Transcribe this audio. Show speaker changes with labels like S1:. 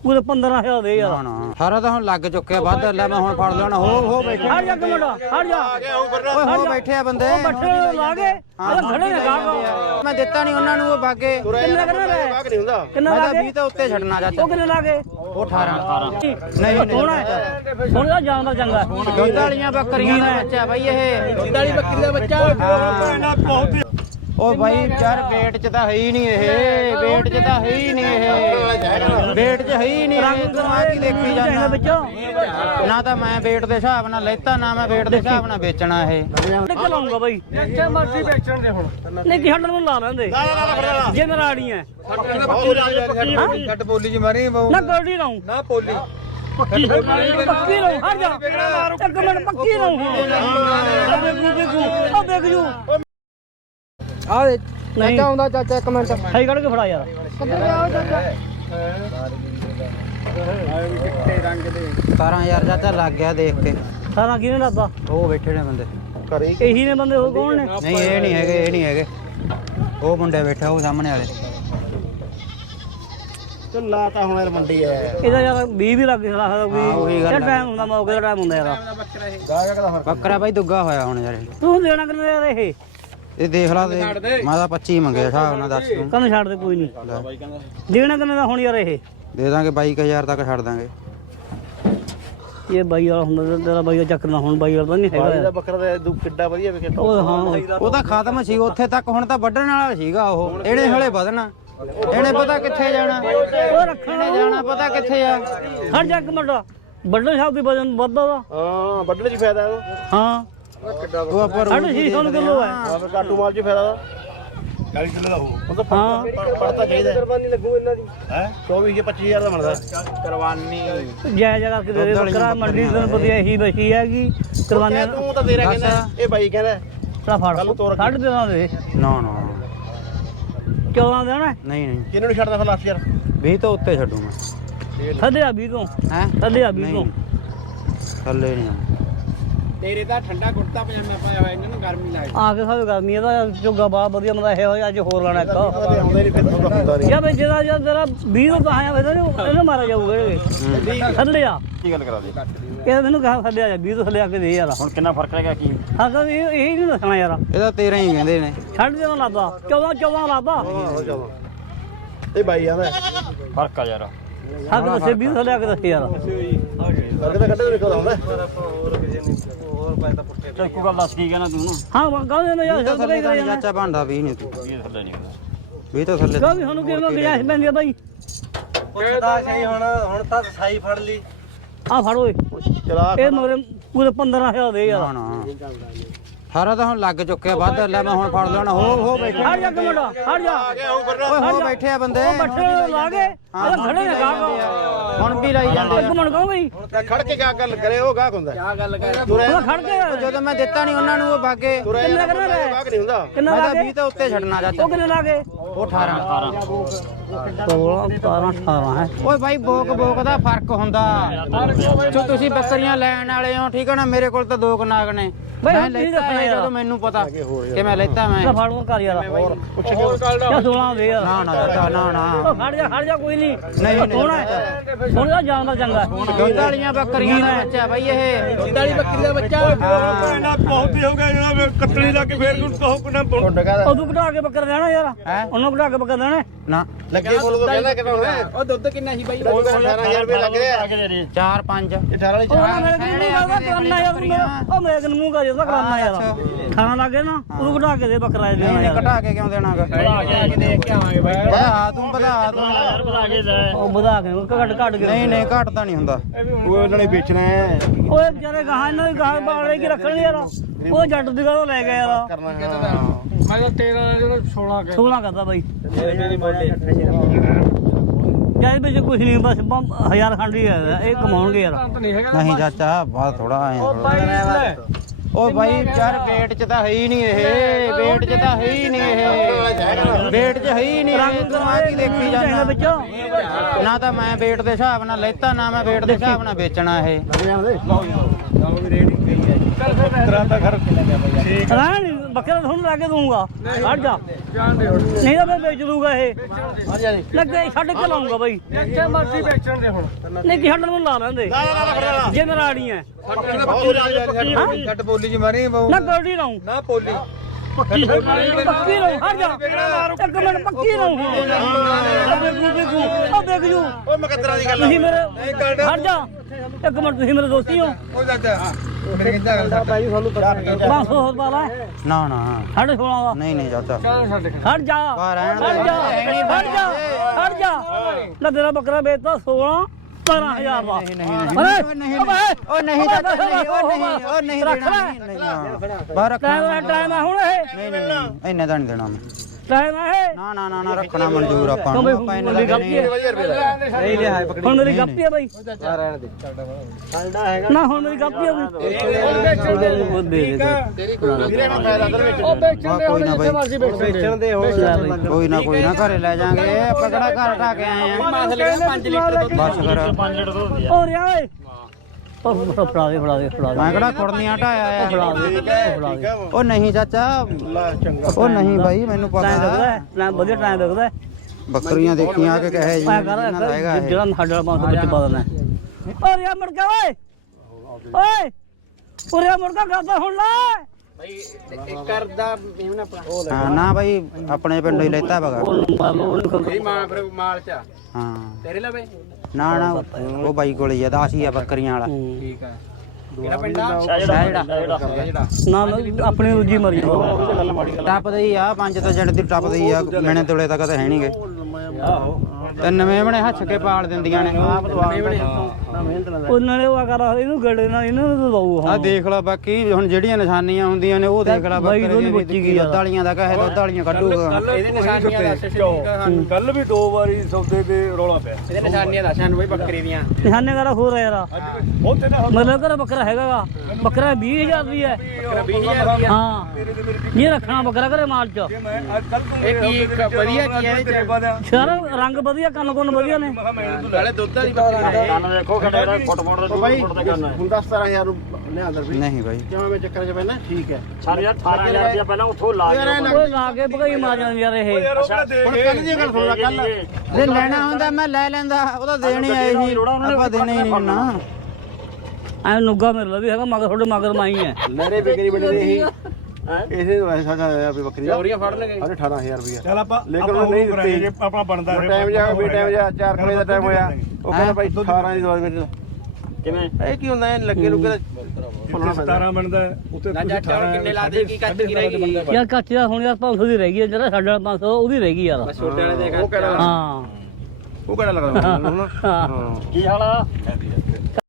S1: ਪੂਰੇ 15000 ਦੇ ਯਾਰ।
S2: ਨਾ ਸਾਰਾ ਤਾਂ ਹੁਣ ਲੱਗ ਚੁੱਕਿਆ ਵੱਧ ਲੈ ਮੈਂ ਹੁਣ ਫੜ ਲੈਣਾ ਹੋ ਬੈਠੇ
S1: ਹਟ ਜਾ ਕਮੜਾ ਹਟ ਜਾ
S2: ਓਏ ਹੋ ਬੈਠੇ ਆ ਬੰਦੇ
S1: ਬੱਠੇ ਲਾ ਕੇ ਖੜੇ ਨੇ ਗਾਹ
S2: ਮੈਂ ਦਿੱਤਾ ਨਹੀਂ ਉਹਨਾਂ ਨੂੰ ਉਹ ਬਾਗੇ
S1: ਕਿੰਨਾ ਕਰਨਾ ਰੇ
S3: ਨਹੀਂ ਹੁੰਦਾ
S1: ਕਿੰਨਾ ਲਾ
S2: ਮੈਂ ਤਾਂ 20 ਤਾਂ ਉੱਤੇ ਛੱਡਣਾ ਚਾਚਾ
S1: ਉਹ ਕਿੰਨੇ ਲਾ ਕੇ
S2: ਉਹ 18 ਨਹੀਂ
S1: ਸੋਹਣਾ ਸੋਹਣਾ ਜਾਨਵਰ ਚੰਗਾ
S2: ਦੁੱਧ ਵਾਲੀਆਂ ਬੱਕਰੀਆਂ ਦਾ ਬੱਚਾ ਬਾਈ ਇਹ
S3: ਦੁੱਧ ਵਾਲੀ ਬੱਕਰੀ ਦਾ ਬੱਚਾ
S2: ਉਹ ਬਾਈ ਯਾਰ ਵੇਟ ਚ ਤਾਂ ਹੈ ਹੀ ਨਹੀਂ ਇਹ ਵੇਟ ਚ ਤਾਂ ਹੈ ਹੀ ਨਹੀਂ ਇਹ ਵੇਟ ਚ ਹੈ ਹੀ ਨਹੀਂ ਇਹ ਤੂੰ ਆ ਕੀ ਦੇਖੀ ਜਾਂਦਾ
S1: ਵਿੱਚੋਂ
S2: ਨਾ ਤਾਂ ਮੈਂ ਵੇਟ ਦੇ ਹਿਸਾਬ ਨਾਲ ਲੈਤਾ ਨਾ ਮੈਂ ਵੇਟ ਦੇ ਹਿਸਾਬ ਨਾਲ ਵੇਚਣਾ ਇਹ
S1: ਕਿੱਥੇ ਲਾਉਂਗਾ ਬਾਈ
S3: ਜਿੱਥੇ ਮਰਜ਼ੀ ਵੇਚਣ ਦੇ ਹੁਣ
S1: ਨਹੀਂ ਕਿ ਹੱਡਣ ਨੂੰ ਲਾ ਲੈਂਦੇ ਜੇ ਨਰਾੜੀ ਹੈ
S3: ਛੱਟ ਬੋਲੀ ਜੀ ਮਾਰੀ
S1: ਨਾ ਗੋਡੀ ਲਾਉਂ
S3: ਨਾ ਪੋਲੀ
S1: ਪੱਕੀ ਰਹੂ ਹਟ ਜਾ ਇੱਕ ਮਿੰਟ ਪੱਕੀ ਰਹੂ ਉਹ ਦੇਖ ਜੂ
S3: ਆ
S1: ਨਹੀਂ
S3: ਆਉਂਦਾ ਚਾਚਾ ਇੱਕ ਮਿੰਟ
S1: ਸਹੀ ਕੱਢ ਕੇ ਫੜਾ ਯਾਰ
S3: ਕਿੱਧਰ ਜਾਓ ਚਾਚਾ
S2: 17000 ਚਾਚਾ ਲੱਗ ਗਿਆ ਦੇਖ ਕੇ
S1: ਸਾਰਾ ਕਿਹਨੇ ਲੱਦਾ
S2: ਉਹ ਬੈਠੇ ਨੇ ਬੰਦੇ
S3: ਕਰੀ
S1: ਇਹੀ ਨੇ ਬੰਦੇ ਹੋਰ ਕੌਣ ਨੇ
S2: ਨਹੀਂ ਇਹ ਨਹੀਂ ਹੈਗੇ ਉਹ ਮੁੰਡੇ ਬੈਠਾ ਉਹ ਸਾਹਮਣੇ ਵਾਲੇ
S3: ਲਾ ਤਾਂ ਹੁਣ ਯਾਰ ਮੰਡੀ ਐ
S1: ਇਹਦਾ ਯਾਰ 20 ਵੀ ਲੱਗ ਸਕਦਾ
S2: ਉਹੀ
S1: ਕੋਈ
S2: ਗੱਲ
S1: ਟਾਈਮ ਹੁੰਦਾ ਮੌਕੇ ਦਾ ਟਾਈਮ ਹੁੰਦਾ ਯਾਰ
S3: ਗਾਗਾ ਕਦਾ
S2: ਬੱਕਰਾ ਬਾਈ ਦੁੱਗਾ ਹੋਇਆ ਹੁਣ ਯਾਰ
S1: ਤੂੰ ਦੇਣਾ ਕਿੰਨੇ ਯਾਰ ਇਹ
S2: ਦੇਖ ਲਾ ਦੇ ਮੈਂ ਤਾਂ 25 ਮੰਗਿਆ ਹਿਸਾਬ ਨਾਲ ਦੱਸ ਤੂੰ
S1: ਕੰਨ ਛੱਡ ਦੇ ਕੋਈ ਨਹੀਂ ਦੇਣਾ ਕਿੰਨੇ ਦਾ ਹੁਣ ਯਾਰ ਇਹ
S2: ਦੇ ਦਾਂਗੇ 22000 ਤੱਕ ਛੱਡ ਦਾਂਗੇ
S1: ਇਹ ਬਾਈ ਵਾਲਾ ਹੁੰਦਾ ਤੇਰਾ ਬਾਈ ਦਾ ਚੱਕਰ ਨਾ ਹੁਣ ਬਾਈ ਵਾਲਾ ਤਾਂ ਨਹੀਂ ਹੈਗਾ
S3: ਇਹਦਾ
S1: ਯਾਰ।
S3: ਬੱਕਰਾ ਦਾ ਦੁੱਖ ਕਿੱਡਾ ਵਧੀਆ ਵਿਕੇ
S1: ਉਹ ਹਾਂ
S2: ਉਹ ਤਾਂ ਖਤਮ ਸੀ ਉੱਥੇ ਤੱਕ ਹੁਣ ਤਾਂ ਵੱਢਣ ਵਾਲਾ ਸੀਗਾ ਉਹ ਇਹਨੇ ਹਲੇ ਵਧਣਾ ਇਹਨੇ ਪਤਾ ਕਿੱਥੇ ਜਾਣਾ
S1: ਉਹ ਰੱਖਣ
S2: ਇਹਨੇ ਜਾਣਾ ਪਤਾ ਕਿੱਥੇ ਆ
S1: ਹਟ ਜਾ ਇੱਕ ਮਿੰਟ ਵੱਡੇ ਸਾਹਿਬ ਦੀ ਵਜਨ ਵੱਧਦਾ ਵਾ
S3: ਹਾਂ ਵੱਢਣ ਚ ਫਾਇਦਾ ਉਹ
S1: ਹਾਂ
S2: ਉਹ ਆਪਾਂ
S1: 650 ਕਿਲੋ ਹੈ
S3: ਆਹ ਕਾਟੂ ਮਾਲ ਚ ਫਾਇਦਾ 40 ਕਿਲੋ ਦਾ ਉਹ ਤਾਂ
S1: ਹਾਂ
S3: ਪੜਤਾ ਚਾਹੀਦਾ ਕੁਰਬਾਨੀ ਲੱਗੂ ਇਹਨਾਂ ਦੀ ਹੈ 24 ਜੇ 25000 ਦਾ ਬਣਦਾ ਕੁਰਬਾਨੀ
S1: ਜੈ ਜਗ੍ਹਾ ਕਿਤੇ ਦੇ ਬੱਕਰਾ ਮੰਡੀ ਤੋਂ ਵਧੀਆ ਇਹੀ ਬਚੀ ਹੈਗੀ ਕੁਰਬਾਨੀਆਂ
S3: ਤੂੰ ਤਾਂ ਤੇਰਾ ਕਹਿੰਦਾ ਇਹ ਬਾਈ ਕਹਿੰਦਾ
S1: ਦਾ ਫੜ ਕੱਢ ਦੇਣਾ ਦੇ
S2: ਨਾ
S1: 14 ਦੇਣਾ
S2: ਨਹੀਂ
S3: ਕਿਹਨੂੰ ਨੀ ਛੱਡਦਾ ਫਿਰ ਲਾਸਟ ਯਾਰ
S2: 20 ਤੋਂ ਉੱਤੇ ਛੱਡੂ ਮੈਂ
S1: ਥੱਲੇ ਆ 20 ਤੋਂ
S2: ਹੈ
S1: ਥੱਲੇ ਆ 20 ਤੋਂ
S2: ਥੱਲੇ ਨਹੀਂ
S3: ਤੇਰੇ ਤਾਂ ਠੰਡਾ ਕੁੜਤਾ ਪਜਾਮਾ ਪਾਇਆ ਹੋਇਆ ਇਹਨਾਂ ਨੂੰ ਗਰਮੀ ਲੱਗਦੀ
S1: ਆ ਕੇ ਸਾਰੇ ਗਰਮੀ ਦਾ ਝੋਗਾ ਬਾਹ ਵਧੀਆ ਮਦਾ ਇਹ ਹੋਇਆ ਅੱਜ ਹੋਰ ਲਾਣਾ ਇੱਕ
S3: ਆਉਂਦੇ ਨਹੀਂ ਫਿਰ ਤੁਹਾਨੂੰ ਹੁੰਦਾ ਨਹੀਂ
S1: ਯਾ ਬਈ ਜਿਹੜਾ ਜਦ ਤੇਰਾ 20 ਤੋਂ ਆਇਆ ਵੇ ਇਹਨੂੰ ਮਾਰਿਆ ਜਾਊਗਾ ਇਹ ਥੱਲੇ ਆ
S3: ਕੀ ਗੱਲ ਕਰਾ ਦੇ
S1: ਇਹ ਮੈਨੂੰ ਕਹਾ ਥੱਲੇ ਆ ਜਾ 20 ਤੋਂ ਥੱਲੇ ਆ ਕੇ ਦੇ ਯਾਰ
S3: ਹੁਣ ਕਿੰਨਾ ਫਰਕ ਰਹਿ ਗਿਆ ਕੀ
S1: ਹਾਂ ਤਾਂ ਇਹ ਨਹੀਂ ਦੱਸਣਾ ਯਾਰ
S2: ਇਹਦਾ 13 ਹੀ ਕਹਿੰਦੇ ਨੇ
S1: ਛੱਡ ਦੇਣਾ ਲੱਗਦਾ 14 ਲੱਗਦਾ
S3: ਇਹ ਬਾਈ ਆਂਦਾ ਫਰਕ ਆ ਯਾਰ
S1: ਹਾਂ ਤਾਂ 20 ਥੱਲੇ ਆ ਕੇ ਦੱਸ ਯਾਰ
S3: ਫਰਕ ਤਾਂ ਕੱਢੇ ਨਿਕਲ ਆਉਂਦਾ ਚੱਲ ਕੋਈ ਗੱਲ ਦੱਸ ਕੀ ਕਹਿਣਾ ਤੂੰ
S1: ਹਾਂ ਕਹਿੰਦੇ ਨੇ ਯਾਰ
S2: ਥੱਲੇ ਦਾ ਨਹੀਂ ਚਾਚਾ ਭਾਂਡਾ 20 ਨਹੀਂ ਤੂੰ
S3: ਇਹ ਥੱਲੇ ਨਹੀਂ
S2: 20 ਤੋਂ ਥੱਲੇ
S1: ਕਹੋ ਵੀ ਸਾਨੂੰ ਕਿਵੇਂ ਗੁਜਾਇਸ਼ ਪੈਂਦੀ ਆ ਬਾਈ
S3: ਪੁੱਛਦਾ ਸਹੀ ਹੁਣ ਤਾਂ ਸਾਈ ਫੜ ਲਈ
S1: ਆ ਫੜ ਓਏ
S3: ਚਲਾ
S1: ਇਹ ਮੋਰੇ ਪੂਰੇ 15000 ਦੇ ਯਾਰ
S2: ਨਾ ਸਾਰਾ ਤਾਂ ਹੁਣ ਲੱਗ ਚੁੱਕਿਆ ਵੱਧ ਲੈ ਮੈਂ ਹੁਣ ਫੜ ਲੈਣਾ ਹੋ ਬੈਠੇ
S1: ਹਟ ਜਾ ਕਮੜਾ ਹਟ ਜਾ
S2: ਓਏ ਹੋ ਬੈਠੇ ਆ ਬੰਦੇ
S1: ਬੱਠੇ ਲਾ ਕੇ ਖੜੇ ਨੇ ਗਾਹ
S2: ਹੁਣ ਵੀ ਲਾਈ ਜਾਂਦੇ
S1: ਇੱਕ ਮਿੰਟ ਕਹੋ ਬਈ
S3: ਖੜ ਕੇ ਕਿਆ ਗੱਲ ਕਰੇ ਉਹ ਗਾਹਕ ਹੁੰਦਾ ਕਿਆ ਗੱਲ ਕਰੇ
S1: ਉਹ ਖੜ ਕੇ
S2: ਜਦੋਂ ਮੈਂ ਦਿੱਤਾ ਨਹੀਂ ਉਹਨਾਂ ਨੂੰ ਉਹ ਬਾਗੇ
S1: ਕਿੰਨਾ ਕਰਨਾ ਰੇ
S3: ਗਾਹਕ ਨਹੀਂ ਹੁੰਦਾ
S1: ਕਿੰਨਾ
S2: ਮੈਂ
S1: ਲਾ
S2: ਤਾਂ
S1: ਕੇ
S2: 20 ਤੋਂ ਉੱਤੇ ਛੱਡਣਾ ਚਾਚਾ
S1: ਉਹ ਕਿੰਨੇ ਲਾ ਕੇ
S2: ਉਹ 18
S1: 16 17 18 ਹੈ
S2: ਓਏ ਬਾਈ ਬੋਕ ਦਾ ਫਰਕ ਹੁੰਦਾ ਜੋ ਤੁਸੀਂ ਬੱਕਰੀਆਂ ਲੈਣ ਵਾਲੇ ਹੋ ਠੀਕ ਹੈ ਨਾ ਮੇਰੇ ਕੋਲ ਤਾਂ ਦੋ ਕਨਾਗ ਨੇ
S1: ਬਈ
S2: ਮੈਂ
S1: ਹੁਣ ਤੁਸੀਂ
S2: ਲੈਤਾ
S1: ਦੱਸਣਾ
S2: ਹੈ
S1: ਯਾਰ।
S2: ਜਦੋਂ ਮੈਨੂੰ ਪਤਾ ਕਿ ਮੈਂ ਲੈਤਾ ਮੈਂ
S1: ਫੜ ਲਓ ਕਰ ਯਾਰ
S3: ਪੁੱਛ ਕੇ ਹੋਰ ਗੱਲ
S1: ਕਿਆ 16 ਦੇ ਯਾਰ
S2: ਨਾ ਚਾਚਾ ਨਾ
S1: ਉਹ ਖੜ ਜਾ ਕੋਈ ਨਹੀਂ
S2: ਨਹੀਂ
S1: ਸੋਹਣਾ ਹੈ ਸੋਹਣਾ ਜਾਨਵਰ ਚੰਗਾ
S2: ਦੁੱਧ ਵਾਲੀਆਂ ਬੱਕਰੀਆਂ ਦਾ ਬੱਚਾ ਬਾਈ ਇਹ
S3: ਦੁੱਧ ਵਾਲੀ ਬੱਕਰੀ ਦਾ ਬੱਚਾ ਇਹਨਾਂ ਬਹੁਤ ਹੀ ਹੋ ਗਿਆ ਜਿਹੜਾ ਕੱਟਣੀ ਲਾ ਕੇ ਫੇਰ ਕੁਝ ਕਹੋ ਕਿੰਨਾ
S1: ਉਹ ਤੂੰ ਘਟਾ ਕੇ ਬੱਕਰ ਦੇਣਾ ਯਾਰ ਉਹਨੂੰ ਘਟਾ ਕੇ ਬੱਕਰ ਦੇਣਾ
S2: ਨਾ
S3: ਲੱਗੇ ਬੋਲੋ ਤਾਂ ਕਹਿੰਦਾ ਕਿੰਨਾ ਹੁਣ ਉਹ ਦੁੱਧ ਕਿੰਨਾ ਸੀ ਬਾਈ 18000 ਰੁਪਏ ਲੱਗ ਰਿਹਾ
S2: 4 5
S3: 18 ਵਾਲੀ
S1: ਉਹ ਮੇਰੇ ਕੋਲ ਮੂੰਹ ਕਰਨਾ ਯਾਰ ਉਹ ਮੇਰੇ ਕੋਲ ਮੂੰਹ ਕਰ ਜਾਂਦਾ ਕਰਨਾ ਯਾਰ ਖਾਣਾ ਲੱਗੇ ਨਾ ਉਹ ਘਟਾ ਕੇ ਦੇ ਬੱਕਰਾ ਇਹ ਦੇਣਾ ਯਾਰ
S2: ਘਟਾ ਕੇ ਕਿਉਂ ਦੇਣਾਗਾ
S3: ਦੇਖ ਕੇ ਆਵਾਂਗੇ ਬਾਈ
S2: ਵਧਾ ਤੂੰ
S3: ਵਧਾ ਕੇ ਦੇ
S1: ਉਹ ਵਧਾ ਕੇ ਘਟ ਕੇ
S2: ਨਹੀਂ ਘਟਦਾ ਨਹੀਂ ਹੁੰਦਾ
S3: ਉਹ ਉਹਨਾਂ ਨੇ ਵੇਚਣਾ ਹੈ
S1: ਓਏ ਵਿਚਾਰੇ ਗਾਹਾਂ ਇਹਨਾਂ ਦੀ ਗਾਹਾਂ ਬਾਲੇ ਕੀ ਰੱਖਣ ਯਾਰ ਉਹ ਜੱਟ ਦੀ ਗੱਲ ਲੈ ਗਿਆ ਯਾਰ
S3: ਕਰਨਾ ਮੈਂ ਤਾਂ 13 ਜਿਹੜਾ 16
S1: ਕਰਦਾ ਬਾਈ
S3: ਦੀ ਬੋਲੀ
S1: ਜਾਇ ਵਿੱਚ ਕੁਝ ਨਹੀਂ ਬਸ 1000 ਖੰਡ ਹੀ ਹੈ ਇਹ ਕਮਾਉਣਗੇ ਯਾਰ
S2: ਨਹੀਂ ਚਾਚਾ ਬਾਤ ਥੋੜਾ ਆਏ ਓ ਬਾਈ ਯਾਰ ਵੇਟ ਚ ਤਾਂ ਹੈ ਹੀ ਨਹੀਂ ਇਹ ਵੇਟ ਚ ਤਾਂ ਹੈ ਹੀ ਨਹੀਂ ਇਹ ਵੇਟ ਚ ਹੈ ਹੀ ਨਹੀਂ ਇਹ ਤੂੰ ਆ ਕੀ ਦੇਖੀ ਜਾਂਦਾ
S1: ਵਿੱਚੋਂ
S2: ਨਾ ਤਾਂ ਮੈਂ ਵੇਟ ਦੇ ਹਿਸਾਬ ਨਾਲ ਲੈਤਾ ਨਾ ਮੈਂ ਵੇਟ ਦੇ ਹਿਸਾਬ ਨਾਲ ਵੇਚਣਾ ਇਹ
S3: ਤੇਰਾ ਤਾਂ ਘਰ ਕਿੰਨਾ ਗਿਆ ਬਾਈ
S1: ਬੱਕਰਾ ਤੁਹਾਨੂੰ ਲਾ ਕੇ ਦੂੰਗਾ ਹਟ ਜਾ ਨਹੀਂ ਤਾਂ ਮੈਂ ਵੇਚ ਲੂਗਾ ਇਹ ਲੱਗੇ ਛੱਡ ਕੇ ਲਾਉਂਗਾ ਬਾਈ
S4: ਇੱਥੇ ਮਰਜ਼ੀ ਵੇਚਣ ਦੇ ਹੁਣ
S1: ਨਹੀਂ ਕਿ ਛੱਡਣ ਨੂੰ ਲਾ ਲੈਂਦੇ ਜੇ ਮੇਰਾ ਆੜੀ ਹੈ
S2: ਛੱਡ ਬੋਲੀ ਜੀ ਮਾਰੀ ਬਹੁ
S1: ਨਾ ਗੋਡੀ ਲਾਉਂ
S2: ਨਾ ਬੋਲੀ
S1: ਪੱਕੀ ਰਹੂ ਹਟ ਜਾ ਇੱਕ ਮਿੰਟ ਪੱਕੀ ਰਹੂ ਬੇਗੂ
S3: ਓਏ ਮੁਕੱਦਰਾਂ ਦੀ ਗੱਲ
S1: ਤੁਸੀਂ ਮੇਰੇ ਹਟ ਜਾ ਇੱਕ ਮਿੰਟ ਤੁਸੀਂ ਮੇਰੇ ਦੋਸਤੀ ਹੋ
S3: ਓ ਚਾਚਾ ਮੇਰੇ ਕਿੰਦਾ ਗੱਲ ਦਾ ਭਾਈ ਤੁਹਾਨੂੰ
S1: 500 ਹੋਰ ਪਾ ਲੈ
S2: ਨਾ ਨਾ
S1: 16.5 ਦਾ
S2: ਨਹੀਂ ਨਹੀਂ ਚਾਚਾ
S1: ਹਟ ਜਾ
S2: ਬਾਹਰ ਰਹਿਣ
S1: ਹਟ ਜਾ ਹਟ ਜਾ ਹਟ ਜਾ ਨਾ ਤੇਰਾ ਬੱਕਰਾ ਵੇਚਦਾ 16-17,000 ਦਾ
S2: ਨਹੀਂ ਉਹ ਨਹੀਂ ਚਾਚਾ ਨਹੀਂ ਉਹ ਨਹੀਂ ਦੇਣਾ ਬਾਹਰ ਰੱਖਣਾ
S1: ਟਾਈਮ ਆ ਹੁਣ ਇਹ
S2: ਨਹੀਂ ਨਹੀਂ ਇੰਨੇ ਦਾ ਨਹੀਂ ਦੇਣਾ ਮੈਂ
S1: ਟਾਈਮ ਆ ਇਹ
S2: ਨਾ ਨਾ ਨਾ ਰੱਖਣਾ ਮਨਜ਼ੂਰ ਆਪਾਂ ਨੂੰ ਆਪਾਂ ਇੰਨੇ ਦਾ ਨਹੀਂ
S3: ਨਹੀਂ ਲਿਆ ਹੈ
S1: ਹੁਣ ਮੇਰੀ ਗੱਪੀ ਆ ਬਾਈ ਨਾ ਹੁਣ ਮੇਰੀ ਗੱਪੀ ਆ
S4: ਉਹ ਵੇਚਣ ਦੇ ਹੁਣ
S2: ਕੋਈ ਨਾ
S4: ਜਿੱਥੇ
S2: ਬਾਈ
S4: ਮਰਜ਼ੀ ਵੇਚਣ ਦੇ
S2: ਕੋਈ ਨਾ ਘਰੇ ਲੈ ਜਾਾਂਗੇ ਆਪਾਂ ਕਿਹੜਾ ਘਰ ਢਾ ਕੇ ਆਏ ਆ
S4: 5 ਲੀਟਰ
S2: ਬਸ ਫਿਰ
S1: ਹੋ ਰਿਹਾ ਓਏ ਉਹ ਫੜਾ ਦੇ
S2: ਮੈਂ ਕਿਹੜਾ ਖੁਰਨੀਆਂ ਢਾਇਆ ਆ
S1: ਫੜਾ ਦੇ
S2: ਉਹ ਨਹੀਂ ਚਾਚਾ ਉਹ ਨਹੀਂ ਬਾਈ ਮੈਨੂੰ
S1: ਟਾਈਮ
S2: ਪਤਾ
S1: ਲੱਗਦਾ ਟਾਈਮ ਵਧੀਆ ਟਾਈਮ ਲੱਗਦਾ
S2: ਬੱਕਰੀਆਂ ਦੇਖੀਆਂ ਕਿ ਕਹੇ ਜੀ
S1: ਮੈਂ ਕਰ
S2: ਹੈਗਾ ਇਹ
S1: ਜਿਹੜਾ ਸਾਡੇ ਵਾਲਾ ਬਾਂਸ ਵਿੱਚ ਪਾ ਦੇਣਾ ਓ ਰਿਆ ਮੁੜਕਾ ਓਏ ਓਏ ਉਰੇ ਮੁੜਕਾ ਕਰਦਾ ਹੁਣ ਲੈ
S4: ਕਰਦਾ ਇਹਨੇ ਆਪਣਾ
S2: ਹਾਂ ਨਾ ਬਾਈ ਆਪਣੇ ਪਿੰਡੋਂ ਹੀ ਲੈਤਾ ਬਗਾ
S4: ਇਹ ਮਾਂ ਫਿਰ ਮਾਲ ਚ
S2: ਹਾਂ
S4: ਤੇਰੇ ਲਵੇ
S2: ਨਾ ਨਾ ਉਹ ਬਾਈ ਕੋਲ ਹੀ ਆ 10 ਹੀ ਆ ਬੱਕਰੀਆਂ ਵਾਲਾ
S4: ਠੀਕ ਆ ਕਿਹੜਾ ਪਿੰਡ ਆ
S2: ਸਾਈੜਾ
S1: ਨਾ ਆਪਣੀ ਦੂਜੀ ਮਰੀ
S2: ਟੱਪਦਾ ਹੀ ਆ 5 ਤੋਂ ਜੜ ਦੀ ਟੱਪਦਾ ਹੀ ਆ ਮੈਨੇ ਤੋਲੇ ਤੱਕ ਤਾਂ ਹੈ ਨਹੀਂਗੇ ਤੇ ਨਵੇਂ ਬਣੇ ਹੱਛ ਕੇ ਪਾਲ ਦਿੰਦੀਆਂ ਨੇ
S1: ਉਹਨਾਂ ਨੇ ਉਹ ਕਰ ਇਹਨੂੰ ਗੜੇ ਨਾਲ ਇਹਨਾਂ ਨੂੰ ਦਵਾਉ
S2: ਆ ਦੇਖ ਲੈ ਬਾਕੀ ਹੁਣ ਜਿਹੜੀਆਂ ਨਿਸ਼ਾਨੀਆਂ ਹੁੰਦੀਆਂ ਨੇ ਉਹ ਦੇਖ ਲੈ
S1: ਬਾਈ ਦੋਨੀ ਬੱਚੀ ਗਈ
S2: ਦੁੱਧ ਵਾਲੀਆਂ ਦਾ ਕਹੇ ਦੁੱਧ ਵਾਲੀਆਂ ਕੱਢੂਗਾ
S4: ਇਹਦੇ ਨਿਸ਼ਾਨੀਆਂ ਦੱਸ
S3: ਕੱਲ ਵੀ 2 ਵਾਰੀ ਸੌਦੇ ਤੇ ਰੌਲਾ ਪਿਆ
S4: ਇਹਦੇ ਨਿਸ਼ਾਨੀਆਂ ਦੱਸ ਸਾਨੂੰ ਬਈ ਬੱਕਰੀ ਦੀਆਂ
S1: ਨਿਸ਼ਾਨੇ ਕਰਾ ਹੋਰ ਯਾਰ
S3: ਉੱਥੇ ਨਾ
S1: ਮਤਲਬ ਘਰ ਬੱਕਰਾ ਹੈਗਾ ਬੱਕਰਾ 20000 ਦੀ ਹੈ
S4: 20000 ਦੀ
S1: ਹਾਂ ਇਹ ਰੱਖਣਾ ਬੱਕਰਾ ਘਰੇ ਮਾਲ ਚ
S3: ਮੈਂ ਅੱਜ ਕੱਲ ਤੂੰ
S4: ਇਹ ਕੀ ਵਧੀਆ ਕੀ ਹੈ ਇਹਦੇ ਚ
S1: ਸਾਰਾ ਰੰਗ ਵਧੀਆ ਕੰਨ ਕੁੰਨ ਵਧੀਆ ਨੇ
S4: ਨਾਲੇ ਦੁੱਧ ਵਾਲੀ ਬੱਕਰੀ ਹੈ
S3: ਕੰਨ ਦੇਖੋ ਖੜੇ ਦਾ ਫੁੱਟਬਾਲ ਦੇ ਫੁੱਟ ਦਾ ਕੰਨ
S4: ਹੁਣ 10-17000 ਨੂੰ ਲਿਆਂਦਾ ਵੀ
S2: ਨਹੀਂ ਬਾਈ
S4: ਕਿਵੇਂ ਮੈਂ ਚੱਕਰ ਚ ਪੈਣਾ ਠੀਕ ਹੈ
S3: ਸਾਰੇ 18000 ਰੁਪਇਆ ਪਹਿਲਾਂ ਉੱਥੋਂ ਲਾ
S1: ਓਏ ਲਾ ਕੇ ਭਗਾਈ ਮਾਰ ਜਾਂਦੇ ਯਾਰ ਇਹ
S3: ਯਾਰ ਉਹ ਕਿਹੜਾ ਦੇ
S4: ਹੁਣ ਕੱਲ ਦੀ ਗੱਲ ਸੁਣ ਲੈ ਕੱਲ
S2: ਜੇ ਲੈਣਾ ਹੁੰਦਾ ਮੈਂ ਲੈ ਲੈਂਦਾ ਉਹਦਾ ਦੇਣੀ ਆਈ ਸੀ ਆਪਾਂ ਦੇਣੇ ਹੀ ਨਹੀਂ ਨਾ
S1: ਐ ਨੁੱਗਾ ਮੇਰੇ ਵੀ ਹੈਗਾ ਮਗਰ ਤੁਹਾਡੇ ਮਗਰ ਮਾਈ ਹੈ
S4: ਮੇਰੇ ਬਿਕਰੀ ਬਣੀ ਰਹੀ
S5: ਇਹਦੇ ਵੈਸੇ ਸਾਡਾ ਆਇਆ ਵੀ ਬੱਕਰੀ ਦਾ
S4: ਚੋਰੀਆਂ ਫੜ ਲਗੇ
S5: 18000 ਰੁਪਇਆ
S3: ਚੱਲ ਆਪਾਂ
S5: ਲੇਕਿਨ ਉਹ ਨਹੀਂ
S3: ਕਰਾਂਗੇ,
S5: ਦਿੱਤੀ।
S3: ਜੇ ਆਪਣਾ ਬਣਦਾ
S5: ਟਾਈਮ ਜਾ ਵੀ ਟਾਈਮ ਜਾ 4 ਵਜੇ ਦਾ ਟਾਈਮ ਹੋਇਆ ਉਹ ਕਹਿੰਦਾ ਭਾਈ 18 ਦੀ ਦਵਾ ਮੇਰੇ
S3: ਕਿਵੇਂ
S5: ਇਹ ਕੀ ਹੁੰਦਾ ਇਹ ਲੱਗੇ ਲੁੱਗੇ ਦਾ
S3: 17 ਬਣਦਾ ਉੱਤੇ
S4: ਨਾ
S3: ਤੁਸੀਂ
S4: ਜੱਟ ਹੁਣ
S3: 18
S4: ਕਿੰਨੇ ਲਾ ਦੇ ਕੀ ਕੱਟ ਕੀ ਰਹਿ ਗਈ
S1: ਯਾਰ ਕੱਚ ਦਾ ਹੁਣ ਯਾਰ 500 ਦੀ ਰਹਿ ਗਈ ਜਿਹੜਾ ਸਾਡੇ ਵਾਲਾ 500 ਉਹਦੀ ਰਹਿ ਗਈ ਯਾਰ
S4: ਛੋਟੇ ਵਾਲੇ ਦੇ
S5: ਉਹ ਕਿਹੜਾ
S1: ਹਾਂ
S5: ਉਹ ਕਿਹੜਾ ਲੱਗਦਾ ਹੁਣ
S1: ਹਾਂ
S5: ਹਾਂ
S3: ਕੀ ਹਾਲ ਆ